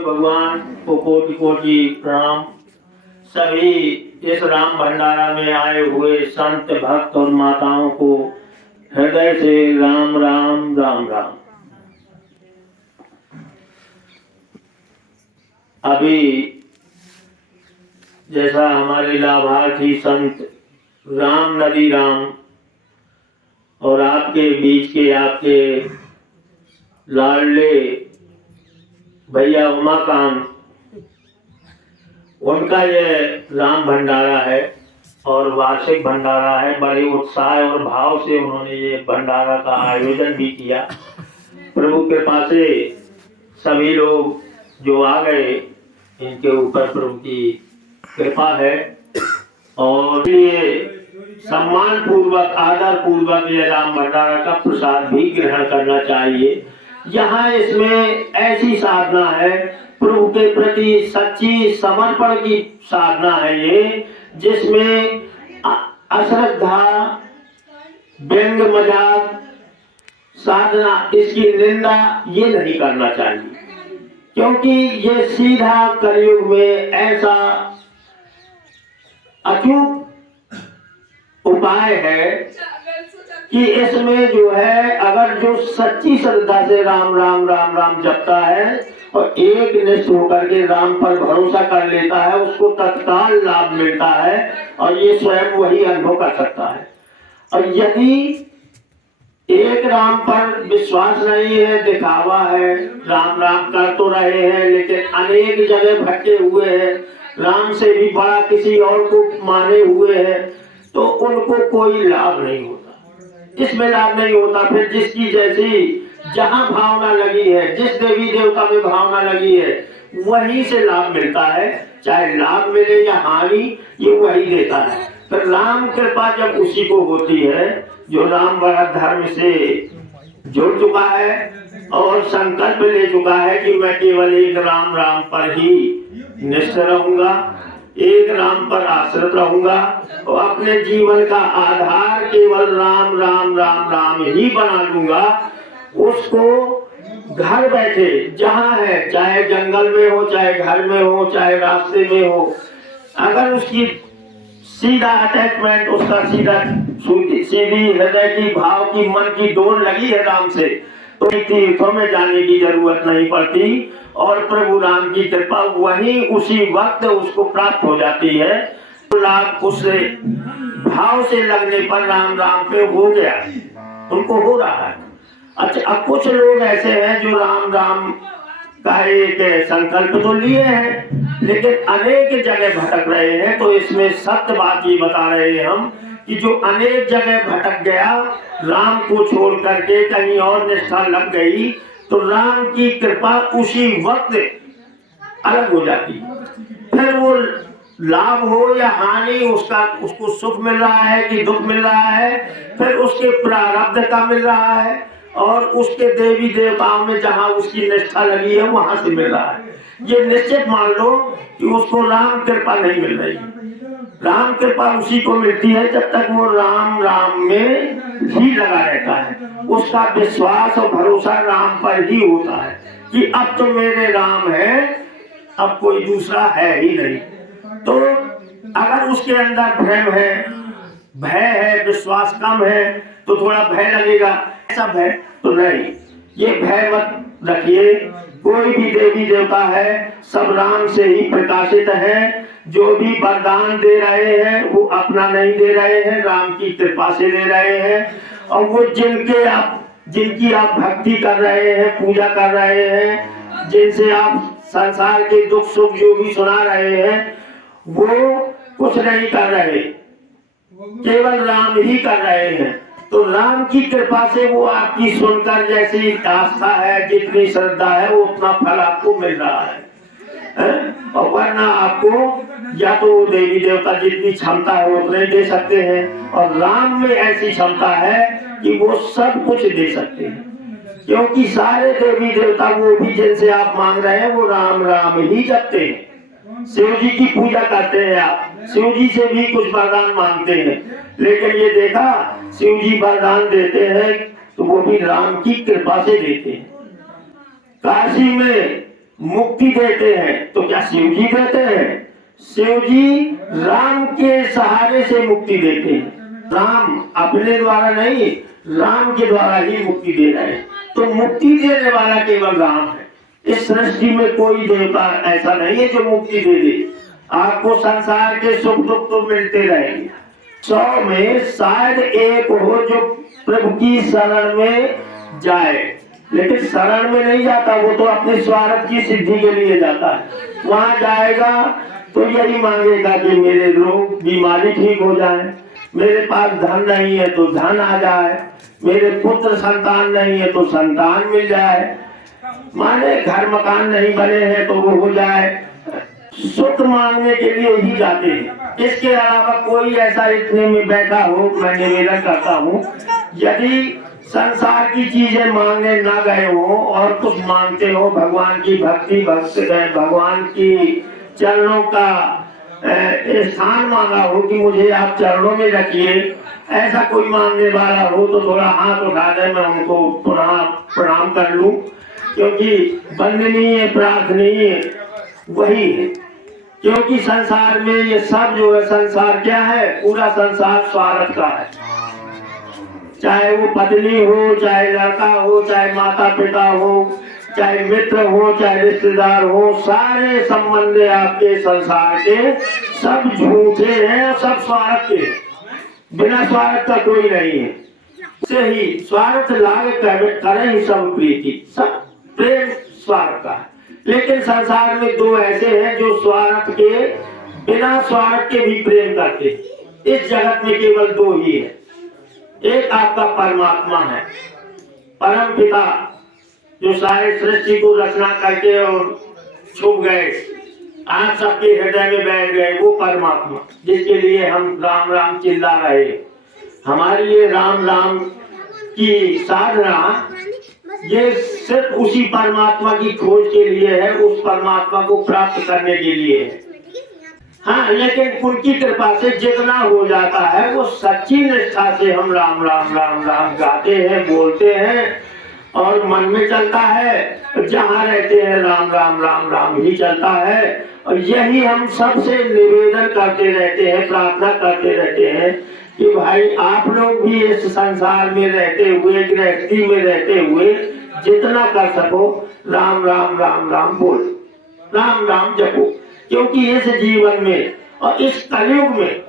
भगवान को कोटि कोटि प्रणाम। सभी इस राम भंडारा में आए हुए संत भक्त और माताओं को हृदय से राम राम राम राम। अभी जैसा हमारे लाभार्थी संत राम नदी राम और आपके बीच के आपके लाडले भैया उमाकांत, उनका ये राम भंडारा है और वार्षिक भंडारा है। बड़े उत्साह और भाव से उन्होंने ये भंडारा का आयोजन भी किया। प्रभु कृपा से सभी लोग जो आ गए, इनके ऊपर प्रभु की कृपा है और ये सम्मान पूर्वक आदर पूर्वक ये राम भंडारा का प्रसाद भी ग्रहण करना चाहिए। यहाँ इसमें ऐसी साधना है, प्रभु के प्रति सच्ची समर्पण की साधना है ये, जिसमें अश्रद्धा, व्यंग मजाक, साधना, इसकी निंदा ये नहीं करना चाहिए, क्योंकि ये सीधा कलयुग में ऐसा अचूक उपाय है कि इसमें जो है, अगर जो सच्ची श्रद्धा से राम राम राम राम जपता है और एक निष्ठ होकर के राम पर भरोसा कर लेता है, उसको तत्काल लाभ मिलता है और ये स्वयं वही अनुभव कर सकता है। और यदि एक राम पर विश्वास नहीं है, दिखावा है, राम राम कर तो रहे हैं लेकिन अनेक जगह भटके हुए हैं, राम से भी बड़ा किसी और को माने हुए हैं, तो उनको कोई लाभ नहीं होता, इसमें लाभ नहीं होता। फिर जिसकी जैसी जहां भावना लगी है, जिस देवी देवता में भावना लगी है, वहीं से लाभ मिलता है। चाहे लाभ मिले या हानि, ये वही देता है। तो राम कृपा जब उसी को होती है जो राम बड़ा धर्म से जुड़ चुका है और संकल्प ले चुका है कि मैं केवल एक राम राम पर ही निष्ठ रहूंगा, एक राम पर आश्रित रहूंगा और अपने जीवन का आधार केवल राम राम राम राम ही बना लूंगा। उसको घर बैठे जहां है, चाहे जंगल में हो, चाहे घर में हो, चाहे रास्ते में हो, अगर उसकी सीधा अटैचमेंट, उसका सीधी हृदय की भाव की मन की डोर लगी है राम से, तो तीर्थों में जाने की जरूरत नहीं पड़ती और प्रभु राम की कृपा वहीं उसी वक्त उसको प्राप्त हो जाती है। तो लाभ उससे भाव से लगने पर राम राम पे हो गया, उनको हो रहा है। अच्छा, अब कुछ लोग ऐसे हैं जो राम राम का एक संकल्प तो लिए हैं लेकिन अनेक जगह भटक रहे हैं। तो इसमें सत्य बात ये बता रहे हैं हम कि जो अनेक जगह भटक गया, राम को छोड़ करके कहीं और निष्ठा लग गई, तो राम की कृपा उसी वक्त अलग हो जाती। फिर वो लाभ हो या हानि, उसको सुख मिल रहा है कि दुख मिल रहा है, फिर उसके प्रारब्ध का मिल रहा है और उसके देवी देवताओं में जहां उसकी निष्ठा लगी है वहां से मिल रहा है। ये निश्चित मान लो कि उसको राम कृपा नहीं मिल रही। राम कृपा उसी को मिलती है जब तक वो राम राम में ही लगा रहता है, उसका विश्वास और भरोसा राम पर ही होता है कि अब तो मेरे राम है, अब कोई दूसरा है ही नहीं। तो अगर उसके अंदर भ्रम है, भय है, विश्वास कम है, तो थोड़ा भय लगेगा, ऐसा भय तो नहीं। ये भय मत रखिए, कोई भी देवी देवता है सब राम से ही प्रकाशित है। जो भी वरदान दे रहे हैं वो अपना नहीं दे रहे हैं, राम की कृपा से दे रहे हैं। और वो जिनकी आप भक्ति कर रहे हैं, पूजा कर रहे हैं, जिनसे आप संसार के दुख सुख जो भी सुना रहे हैं, वो कुछ नहीं कर रहे, केवल राम ही कर रहे हैं। तो राम की कृपा से वो आपकी सुनकर जैसी आस्था है, जितनी श्रद्धा है, वो उतना फल आपको मिल रहा है। और वरना आपको या तो देवी देवता जितनी क्षमता है वो उतने दे सकते हैं, और राम में ऐसी क्षमता है कि वो सब कुछ दे सकते हैं, क्योंकि सारे देवी देवता वो भी जिनसे आप मांग रहे हैं वो राम राम ही जपते हैं। शिव जी की पूजा करते हैं आप, शिव जी से भी कुछ वरदान मांगते हैं, लेकिन ये देखा शिव जी वरदान देते हैं तो वो भी राम की कृपा से देते हैं। काशी में मुक्ति देते हैं। तो क्या शिव जी देते हैं? शिव जी राम के सहारे से मुक्ति देते हैं। राम अपने द्वारा नहीं, राम के द्वारा ही मुक्ति दे रहे हैं। तो मुक्ति देने वाला केवल राम है। इस सृष्टि में कोई देवता ऐसा नहीं है जो मुक्ति दे दे। आपको संसार के सुख दुख तो मिलते रहेंगे, 100 में शायद एक हो जो प्रभु की शरण में जाए, लेकिन शरण में नहीं जाता, वो तो अपने स्वार्थ की सिद्धि के लिए जाता है। वहां जाएगा तो यही मांगेगा कि मेरे रोग बीमारी ठीक हो जाए, मेरे पास धन नहीं है तो धन आ जाए, मेरे पुत्र संतान नहीं है तो संतान मिल जाए, माने घर मकान नहीं बने हैं तो वो हो जाए। सुख मांगने के लिए ही जाते हैं। इसके अलावा कोई ऐसा इतने में बैठा हो, मैं निवेदन करता हूँ, यदि संसार की चीजें मांगने ना गए हो और कुछ मांगते हो, भगवान की भक्ति, भगवान की चरणों का स्थान मांगा हो कि मुझे आप चरणों में रखिए, ऐसा कोई मांगने वाला हो तो थोड़ा हाथ उठा दे, मैं उनको प्रणाम कर लूं, क्योंकि वंदनीय प्रार्थनीय वही है। क्योंकि संसार में ये सब जो है, संसार क्या है? पूरा संसार स्वार्थ का है। चाहे वो पत्नी हो, चाहे लड़का हो, चाहे माता पिता हो, चाहे मित्र हो, चाहे रिश्तेदार हो, सारे संबंध आपके संसार के सब झूठे हैं, सब स्वार्थ के। बिना स्वार्थ का कोई नहीं है। से ही स्वार्थ लाग करे ही सब प्रीति, सब प्रेम स्वार्थ का है। लेकिन संसार में दो ऐसे हैं जो स्वार्थ के, बिना स्वार्थ के भी प्रेम करते हैं। इस जगत में केवल दो ही है। एक आपका परमात्मा है, परम पिता, जो सारे सृष्टि को रचना करके और छुप गए, आप सबके हृदय में बैठ गए, वो परमात्मा जिसके लिए हम राम राम चिल्ला रहे। हमारी ये राम राम की साधना ये सिर्फ उसी परमात्मा की खोज के लिए है, उस परमात्मा को प्राप्त करने के लिए है। हाँ, लेकिन उनकी कृपा से जितना हो जाता है वो सच्ची निष्ठा से हम राम राम राम राम गाते हैं, बोलते हैं और मन में चलता है। जहाँ रहते हैं राम राम राम राम ही चलता है। और यही हम सबसे निवेदन करते रहते हैं, प्रार्थना करते रहते हैं कि भाई आप लोग भी इस संसार में रहते हुए, गृहस्थी में रहते हुए जितना कर सको राम राम राम राम बोलो, राम राम जपो। क्योंकि इस जीवन में और इस कलयुग में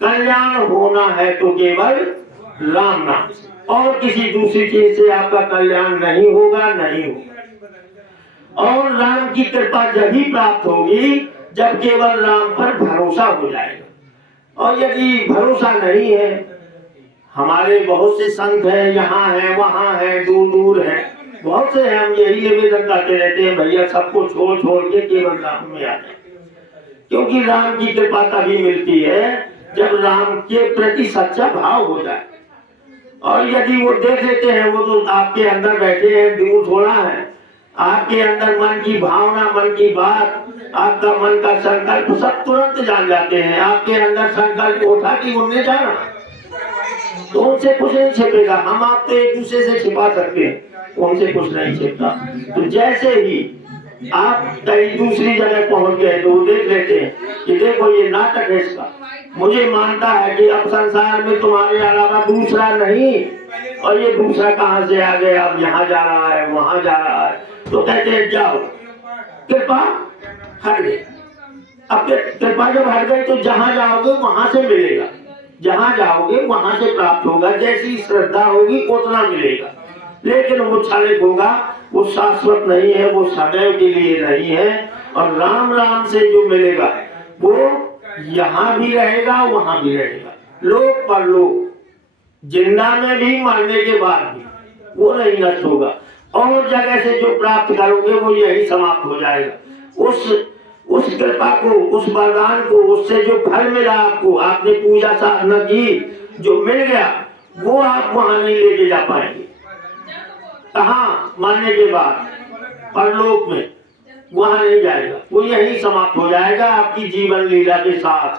कल्याण होना है तो केवल राम नाम, और किसी दूसरी चीज से आपका कल्याण नहीं होगा, नहीं होगा। और राम की कृपा जब ही प्राप्त होगी जब केवल राम पर भरोसा हो जाएगा। और यदि भरोसा नहीं है, हमारे बहुत से संत हैं, यहाँ है, वहाँ है, दूर दूर है, बहुत से हैं, हम यही निवेदन करते रहते हैं, भैया सबको छोड़ छोड़ के केवल राम में आ जाए। क्योंकि राम की कृपा तभी मिलती है जब राम के प्रति सच्चा भाव हो जाए। और यदि वो देख लेते हैं, वो तो आपके अंदर बैठे हैं, दूर थोड़ा है, आपके अंदर मन की भावना, मन की बात, आपका मन का संकल्प सब तुरंत जान जाते हैं। आपके अंदर संकल्प उठा कि उनने जाना, तो उनसे कुछ नहीं छिपेगा। हम आप तो एक दूसरे से छिपा सकते हैं, उनसे कुछ नहीं छिपता। तो जैसे ही आप कहीं दूसरी जगह पहुंच गए तो वो देख लेते हैं कि देखो ये नाटक है इसका, मुझे मानता है कि अब संसार में तुम्हारे अलावा दूसरा नहीं, और ये दूसरा कहाँ से आ गया, अब यहाँ जा रहा है, वहां जा रहा है। तो कहते हैं जाओ, कृपा हट गई। अब कृपा जब हट गई तो जहां जाओगे वहां से मिलेगा, जहां जाओगे वहां से प्राप्त होगा। जैसी श्रद्धा होगी उतना मिलेगा, लेकिन वो क्षणिक होगा, वो शाश्वत नहीं है, वो सदैव के लिए नहीं है। और राम राम से जो मिलेगा वो यहाँ भी रहेगा, वहां भी रहेगा, लोक परलोक, जिंदा में भी, मरने के बाद भी, वो नहीं नष्ट होगा। और जगह से जो प्राप्त करोगे वो यही समाप्त हो जाएगा। उस कृपा को, उस वरदान को, उससे जो फल मिला आपको, आपने पूजा साधना की, जो मिल गया वो आप वहां नहीं लेके जा पाएंगे। कहाँ? मरने के बाद परलोक में, वहां नहीं जाएगा, वो यही समाप्त हो जाएगा आपकी जीवन लीला के साथ।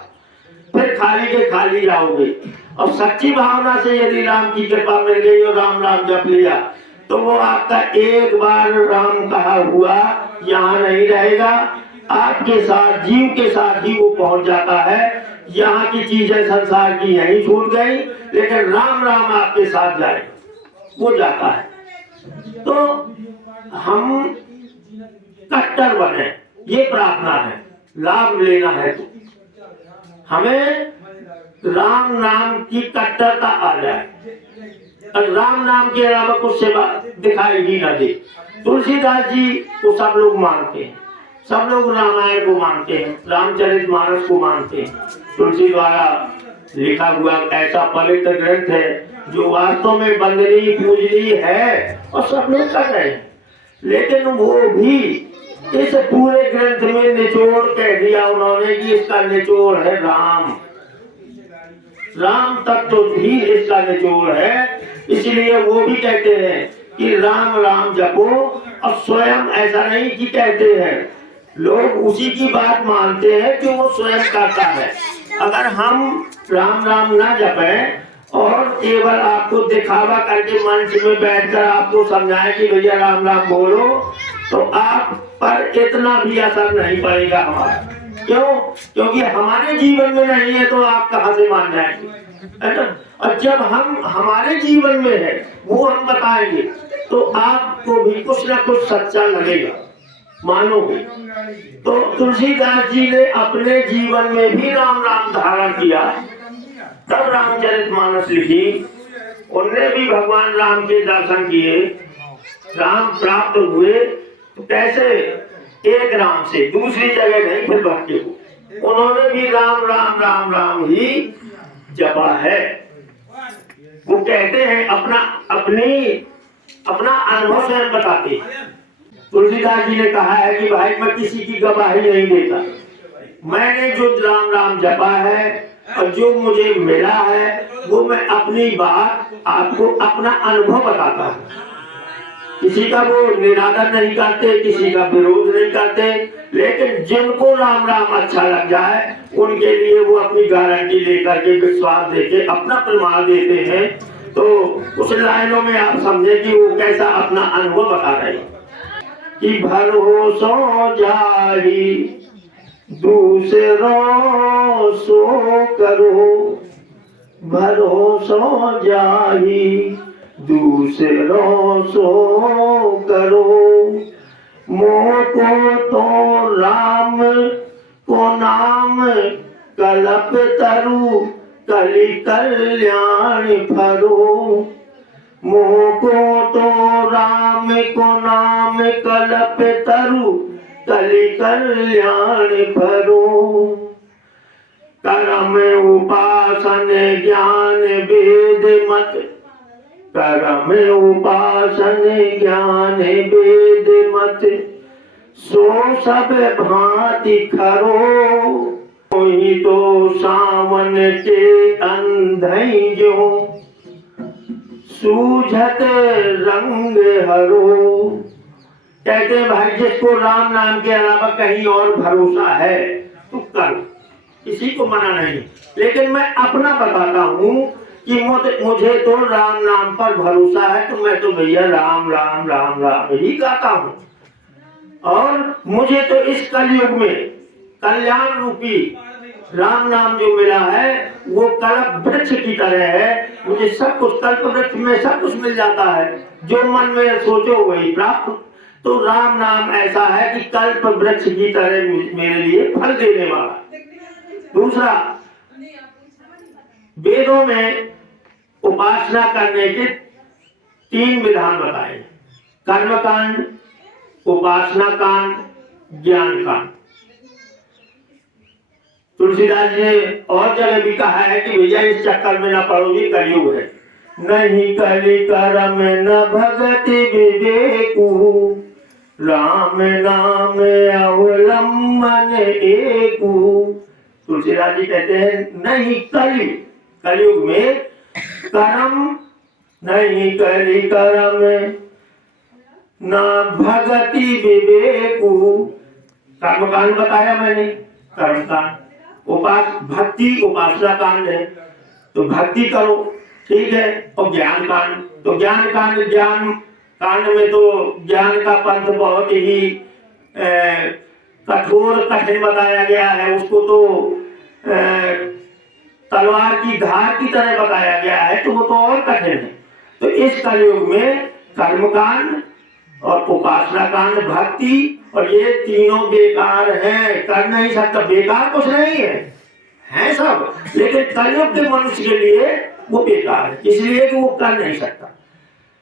फिर खाली के खाली जाओगे। और सच्ची भावना से यदि राम की कृपा मिल गई और राम राम जप लिया तो वो आपका एक बार राम कहा हुआ यहाँ नहीं रहेगा, आपके साथ, जीव के साथ ही वो पहुंच जाता है। यहाँ की चीजें संसार की यहीं छूट गई, लेकिन राम राम आपके साथ जाए, वो जाता है। तो हम कट्टर बने, ये प्रार्थना है, लाभ लेना है तो हमें राम नाम की कट्टरता आ जाए और राम नाम के अलावा कुछ सेवा दिखाई ही न दे। तुलसीदास जी को सब लोग मानते हैं, सब लोग रामायण को मानते हैं, रामचरितमानस को मानते हैं। तुलसी द्वारा लिखा हुआ ऐसा पवित्र ग्रंथ है जो वास्तव में वंदनीय पूजनीय है और सब लोग कर रहे हैं, लेकिन वो भी इस पूरे ग्रंथ में निचोड़ कह दिया उन्होंने कि इसका निचोड़ है राम, राम तत्व भी इसका निचोड़ है। इसलिए वो भी कहते हैं कि राम राम जपो, और स्वयं ऐसा नहीं कि कहते हैं, लोग उसी की बात मानते हैं कि वो स्वयं करता है। अगर हम राम राम ना जपें और केवल आपको दिखावा करके मंच में बैठकर आपको समझाएं कि भैया राम राम बोलो, तो आप पर इतना भी असर नहीं पड़ेगा हमारा। क्यों? क्योंकि हमारे जीवन में नहीं है तो आप कहां से मान जाएंगे, है ना? और जब हम हमारे जीवन में है वो हम बताएंगे तो आपको भी कुछ ना कुछ सच्चा लगेगा, मानोगे। तो तुलसीदास जी ने अपने जीवन में भी राम राम धारण किया, तब रामचरितमानस लिखी। उनने भी भगवान राम के दर्शन किए, राम प्राप्त हुए। तो कैसे? एक राम से दूसरी जगह नहीं फिर भटके हो, उन्होंने भी राम राम राम राम ही जपा है। वो कहते हैं अपना अनुभव स्वयं बताते हैं। तुलसीदास जी ने कहा है कि भाई मैं किसी की गवाही नहीं देता, मैंने जो राम राम जपा है और जो मुझे मिला है वो मैं अपनी बात आपको अपना अनुभव बताता हूँ। किसी का वो निरादर नहीं करते, किसी का विरोध नहीं करते, लेकिन जिनको राम राम अच्छा लग जाए उनके लिए वो अपनी गारंटी लेकर के, विश्वास देके अपना प्रमाण देते हैं। तो उस लाइनों में आप समझे कि वो कैसा अपना अनुभव बता रहे हैं कि भरोसो जाहि दूसरों सो करो, भरोसो जाहि दूसरों सो करो, मोह को तो राम को नाम कलप तरु, कलि कल्याण फरो। मोह को तो राम को नाम कलप तरु, कलि कल्याण फरो। कर्म उपासन ज्ञान वेद मत, कर्म उपासन ज्ञान वेद मत, सो सब भांति खरो। कोई तो सावन के अंधई जो, सूझत रंग हरो। कहते हैं भाई जिसको राम नाम के अलावा कहीं और भरोसा है तो कर, किसी को मना नहीं, लेकिन मैं अपना बताता हूँ कि मुझे तो राम नाम पर भरोसा है, तो मैं तो भैया राम राम राम राम ही गाता हूँ। और मुझे तो इस कलयुग में कल्याण रूपी राम नाम जो मिला है वो कल्प वृक्ष की तरह है। मुझे सब कुछ कल्प वृक्ष में सब कुछ मिल जाता है, जो मन में सोचो वही प्राप्त। तो राम नाम ऐसा है कि कल्प वृक्ष की तरह मेरे लिए फल देने वाला। दूसरा, वेदों में उपासना करने के 3 विधान बताए, कर्म कांड, उपासना कांड, ज्ञान कांड। तुलसीदास जी ने और जगह भी कहा है कि भैया इस चक्कर में न पड़ो, ये कलयुग है। नहीं कलि करम न भगति विवेकु, राम नाम अवलंबन एकु। तुलसीदास जी कहते हैं नहीं कलयुग में कर्म नहीं, कलि करम न भगति विवेकु। कर्मकांड बताया मैंने, कर्मकांड। भक्ति उपासना कांड है, तो भक्ति करो, ठीक है। और ज्ञान कांड, तो ज्ञान कांड, ज्ञान कांड में तो ज्ञान का पंथ बहुत ही कठोर कठिन बताया गया है, उसको तो तलवार की धार की तरह बताया गया है, तो वो तो और कठिन है। तो इस कलयुग में कर्मकांड और उपासना कांड, भक्ति, और ये तीनों बेकार हैं, कर नहीं सकता। बेकार कुछ नहीं है सब, लेकिन कलयुग के मनुष्य के लिए वो बेकार है, इसलिए कि वो कर नहीं सकता।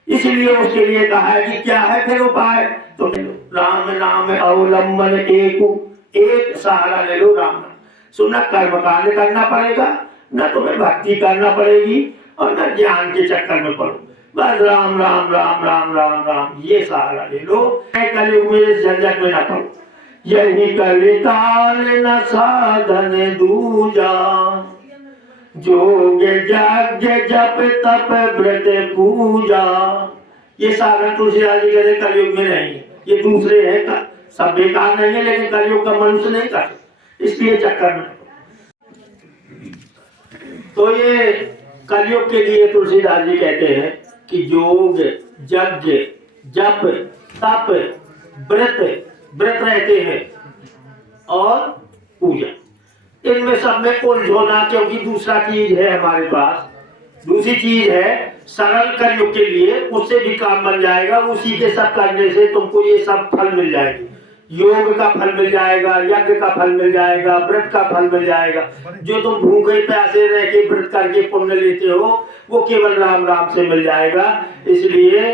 इसलिए उसके लिए कहा है कि क्या है फिर उपाय, तो राम नाम अवलंबन एक सहारा ले लो, राम नाम। सुना, कर्मकांड करना पड़ेगा, न तुम्हें भक्ति करना पड़ेगी, और न ज्ञान के चक्कर में पड़ो, बस राम राम राम राम राम राम ये सहारा ले लो। कलयुग में इस झंझट में न पड़ो। यही कलिकाल न साधन दूजा, जोग यज्ञ जप तप व्रत पूजा। ये साधन तुलसीदास जी कहते कलयुग में नहीं, ये दूसरे हैं, सब बेकार नहीं है, लेकिन कलयुग का मनुष्य नहीं कर सकता, इसलिए चक्कर में। तो ये कलयुग के लिए तुलसीदास जी कहते हैं कि योग यज्ञ जप तप व्रत रहते हैं और पूजा, इनमें सब में उलझोना, क्योंकि दूसरा चीज है हमारे पास, दूसरी चीज है सरल कलयुग के लिए, उससे भी काम बन जाएगा, उसी के सब करने से तुमको ये सब फल मिल जाएंगे। योग का फल मिल जाएगा, यज्ञ का फल मिल जाएगा, व्रत का फल मिल जाएगा। जो तुम भूखे प्यासे रह के व्रत करके पुण्य लेते हो, वो केवल राम राम से मिल जाएगा। इसलिए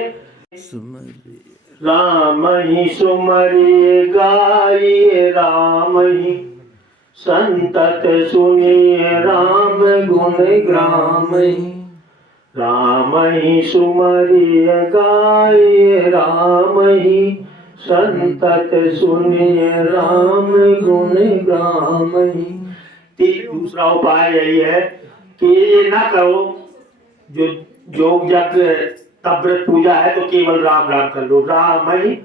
राम ही सुमरिए गाइए, राम ही संतत सुनिए, राम गुण ग्राम ही। राम ही सुमरिए गाइए, राम ही संतत सुनिए, राम गुण ग्राम ही। दूसरा उपाय यही है कि ये ना करो, जो योग यज्ञ तप व्रत पूजा है तो केवल राम राम कर लो, राम ही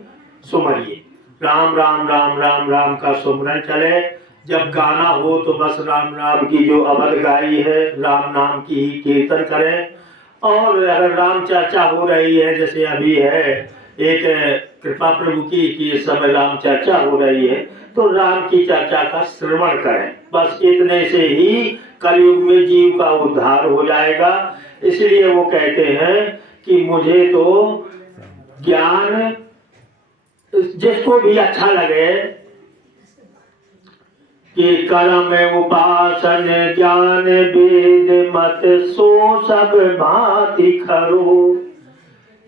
सुमरिए, राम राम राम राम राम का सुमरन चले। जब गाना हो तो बस राम राम की जो अवध गाई है, राम नाम की ही कीर्तन करें। और अगर राम चर्चा हो रही है, जैसे अभी है एक कृपा प्रभु की कि इस समय राम चर्चा हो रही है, तो राम की चर्चा का श्रवण करें। बस इतने से ही कलयुग में जीव का उद्धार हो जाएगा। इसलिए वो कहते हैं कि मुझे तो ज्ञान, जिसको भी अच्छा लगे कि कर्म उपासन ज्ञान वेद मत सो सब भांति खरो।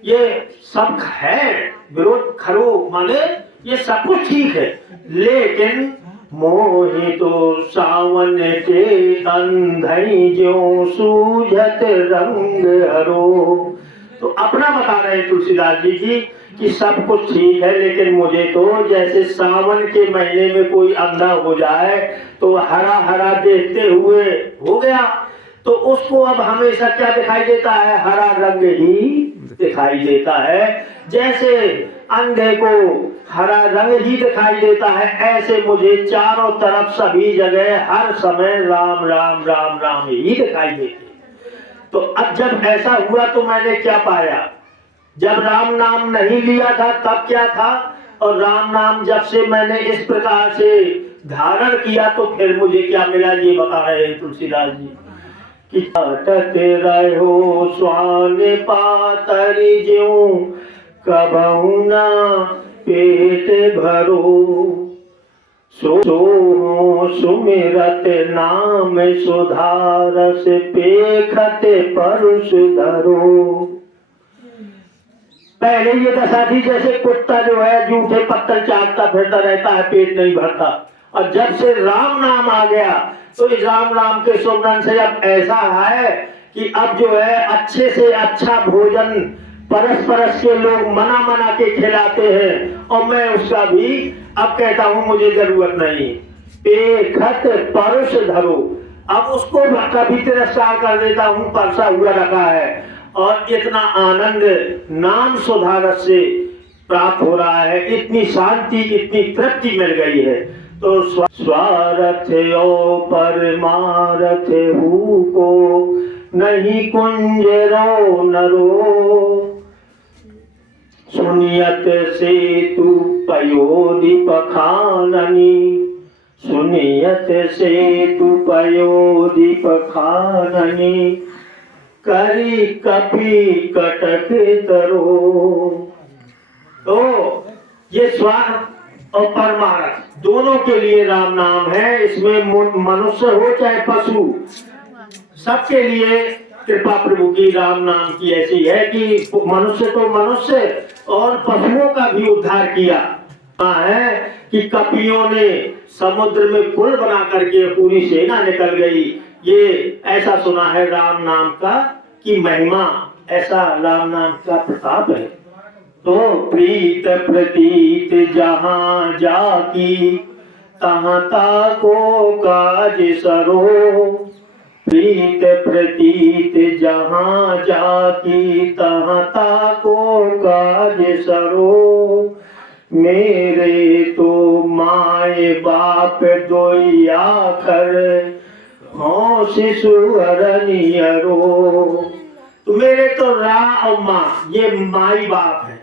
ये सब है, विरोध खरो माने ये सब कुछ ठीक है, लेकिन मोहि तो सावन के अंधई जो सूझत रंग हरो। तो अपना बता रहे तुलसीदास जी की कि सब कुछ ठीक है, लेकिन मुझे तो जैसे सावन के महीने में कोई अंधा हो जाए तो हरा हरा देखते हुए हो गया, तो उसको अब हमेशा क्या दिखाई देता है, हरा रंग ही दिखाई देता है। जैसे अंधे को हरा रंग ही दिखाई देता है, ऐसे मुझे चारों तरफ सभी जगह हर समय राम राम राम राम ही दिखाई देते। तो अब जब ऐसा हुआ तो मैंने क्या पाया, जब राम नाम नहीं लिया था तब क्या था, और राम नाम जब से मैंने इस प्रकार से धारण किया तो फिर मुझे क्या मिला, ये बता रहे हैं तुलसीदास जी कि काटते रहो स्वान पातरी ज्यों कबहु ना पेट भरो। सो सुमिरत नाम सुधारस पेखत परुष धरो। पहले ये दशा थी जैसे कुत्ता जो है जूठे पत्थर चाटता फिरता रहता है, पेट नहीं भरता, और जब से राम नाम आ गया तो इस राम नाम के सुमरन से अब ऐसा है कि अब जो है अच्छे से अच्छा भोजन परस परस के लोग मना मना के खिलाते हैं, और मैं उसका भी अब कहता हूं मुझे जरूरत नहीं। पेखत परुष धरो, अब उसको कभी तिरस्कार कर देता हूं, परसा हुआ रखा है, और इतना आनंद नाम सुधारस से प्राप्त हो रहा है, इतनी शांति इतनी तृप्ति मिल गई है। तो स्वार्थ ओ परमार्थ हु को नहीं कुंज रो नरो। सुनियत सेतु पयोदीप खाननी, सुनियत सेतु पयोदीप खाननी, करी कपि कटक तरो। तो ये स्वार्थ और परमार्थ दोनों के लिए राम नाम है। इसमें मनुष्य हो चाहे पशु, सबके लिए कृपा प्रभु की राम नाम की ऐसी है कि मनुष्य तो मनुष्य और पशुओं का भी उद्धार किया है कि कपियों ने समुद्र में पुल बना करके पूरी सेना निकल गई। ये ऐसा सुना है राम नाम का कि महिमा, ऐसा राम नाम का प्रताप है। तो प्रीत प्रतीत जहां जाकी, तहां ताको काज सरो। प्रीत प्रतीत जहां जाकी, तहां ताको काज सरो। मेरे तो माए बाप दोई आखर, हो शिशु हरनियरो। तो मेरे तो रा और माँ, ये माई बाप है।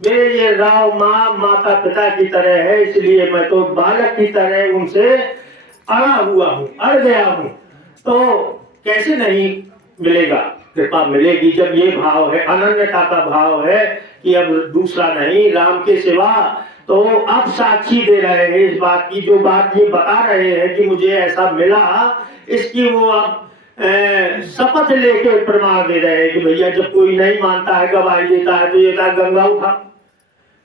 मेरे ये राव माँ माता पिता की तरह है, इसलिए मैं तो बालक की तरह उनसे अड़ा हुआ हूँ, अड़ गया हूँ। तो कैसे नहीं मिलेगा, कृपा मिलेगी जब ये भाव है, अनन्यता का भाव है कि अब दूसरा नहीं राम के सिवा। तो अब साक्षी दे रहे हैं इस बात की, जो बात ये बता रहे हैं कि मुझे ऐसा मिला, इसकी वो अब शपथ लेके प्रमाण दे रहे हैं कि भैया जब कोई नहीं मानता है, गवाही देता है, तो ये था गंगा उठा।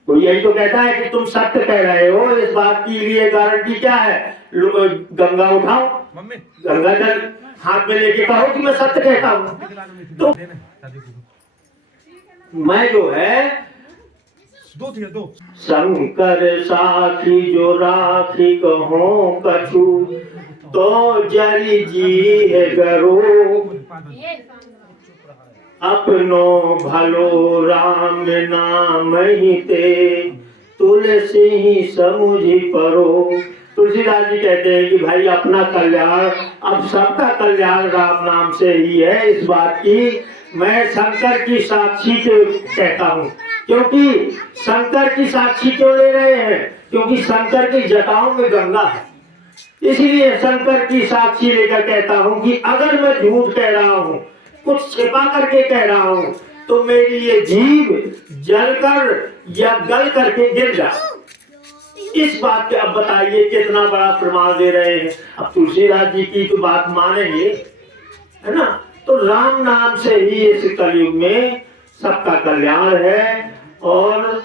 कोई यही तो कहता है कि तुम सत्य कह रहे हो, इस बात की लिए गारंटी क्या है, गंगा उठाओ, गंगा जल हाथ में लेके कहो कि मैं सत्य कहता हूँ। तो मैं जो है दो शंकर साखी जो राखी कहो कछु, तो जरी जी है गरो। अपनो भलो राम नाम ही ते, तुलसी समुझी परो। तुलसीदास जी कहते हैं कि भाई अपना कल्याण, अब सबका कल्याण राम नाम से ही है। इस बात की मैं शंकर की साक्षी को कहता हूँ। क्योंकि शंकर की साक्षी क्यों ले रहे हैं, क्योंकि शंकर की जटाओं में गंगा है, इसीलिए शंकर की साक्षी लेकर कहता हूँ कि अगर मैं झूठ कह रहा हूँ, कुछ छिपा करके कह रहा हूँ, तो मेरी ये जीभ जलकर या गल करके गिर जाए। इस बात के अब बताइए कितना बड़ा प्रमाण दे रहे हैं। अब तुलसीदास जी की तो बात मानेंगे, है ना। तो राम नाम से ही इस कलयुग में सबका कल्याण है। और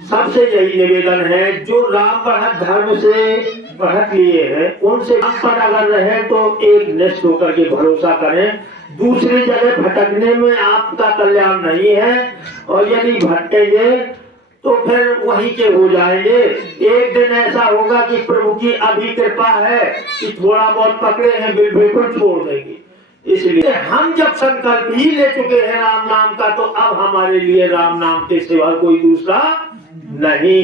सबसे यही निवेदन है, जो राम बढ़त धर्म से बढ़त लिए हैं, उनसे हम पर अगर रहे तो एक निष्ठ होकर के भरोसा करें। दूसरी जगह भटकने में आपका कल्याण नहीं है, और यदि भटकेंगे तो फिर वहीं के हो जाएंगे। एक दिन ऐसा होगा कि प्रभु की अभी कृपा है कि थोड़ा बहुत पकड़े हैं, बिल्कुल छोड़ देंगे। इसलिए हम जब संकल्प ही ले चुके हैं राम नाम का, तो अब हमारे लिए राम नाम के सिवा कोई दूसरा नहीं।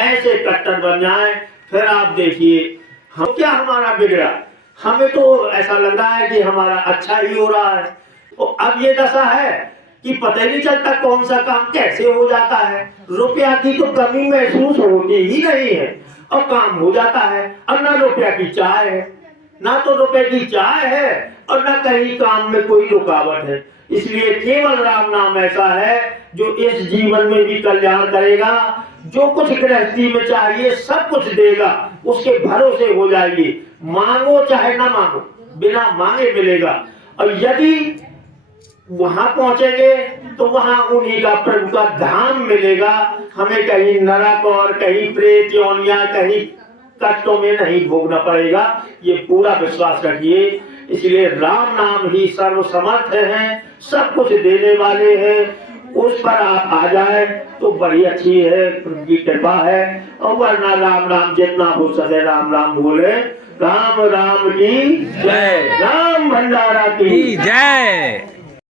ऐसे कट्टर बन जाए, फिर आप देखिए हम क्या हमारा बिगड़ा। हमें तो ऐसा लग रहा है कि हमारा अच्छा ही हो रहा है। तो अब ये दशा है कि पता ही नहीं चलता कौन सा काम कैसे हो जाता है। रुपया की तो कमी महसूस होती ही नहीं है, और काम हो जाता है। और ना रुपया की चाह है, ना तो रुपए की चाह है, और ना कहीं काम में कोई रुकावट है। इसलिए केवल राम नाम ऐसा है जो इस जीवन में भी कल्याण करेगा। जो कुछ गृहस्थी में चाहिए सब कुछ देगा, उसके भरोसे हो जाएगी। मांगो चाहे ना मांगो, बिना मांगे मिलेगा। और यदि वहां पहुंचेंगे तो वहां उन्हीं का प्रभु का धाम मिलेगा। हमें कहीं नरक और कहीं प्रेत योनिया, कहीं कष्टों में नहीं भोगना पड़ेगा, ये पूरा विश्वास रखिए। इसलिए राम नाम ही सर्वसमर्थ है, सब कुछ देने वाले हैं। उस पर आप आ जाए तो बड़ी अच्छी है, उनकी कृपा है। और वरना राम राम जितना हो सके राम राम बोले। राम राम की जय, राम भंडारा की जय।